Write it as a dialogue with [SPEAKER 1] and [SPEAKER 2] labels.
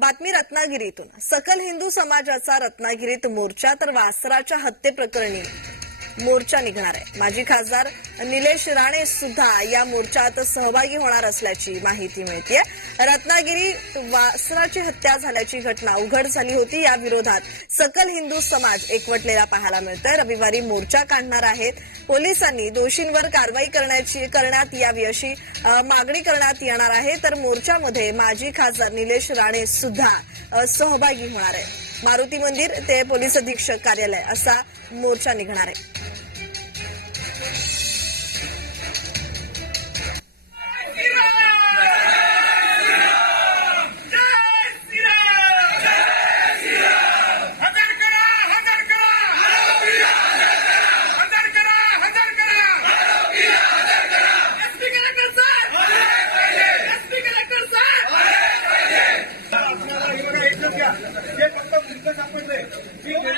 [SPEAKER 1] बातमी रत्नागिरीतून. सकल हिंदू समाजाचा रत्नागिरीत मोर्चा तर वासराच्या हत्येप्रकरणी. मोर्चा निघणार आहे. माजी खासदार निलेश राणे सुद्धा या मोर्चात सहभागी होणार असल्याची माहिती मिळतीये. रत्नागिरी वासराची हत्या झाल्याची घटना उघड झाली होती. या विरोधात सकल हिंदू समाज एकवटलेला पाहायला मिळतोय. रविवारी मोर्चा काढणार आहेत. पोलिसांनी दोषींवर कारवाई करण्याची करण्यात यावी अशी मागणी करण्यात येणार आहे. तर मोर्चामध्ये माजी खासदार निलेश राणे सुद्धा सहभागी होणार आहे मारुती मंदिर ते पोलीस अधीक्षक कार्यालय असा मोर्चा निघणार आहे.
[SPEAKER 2] हे फक्त पुस्तक सापडले. मी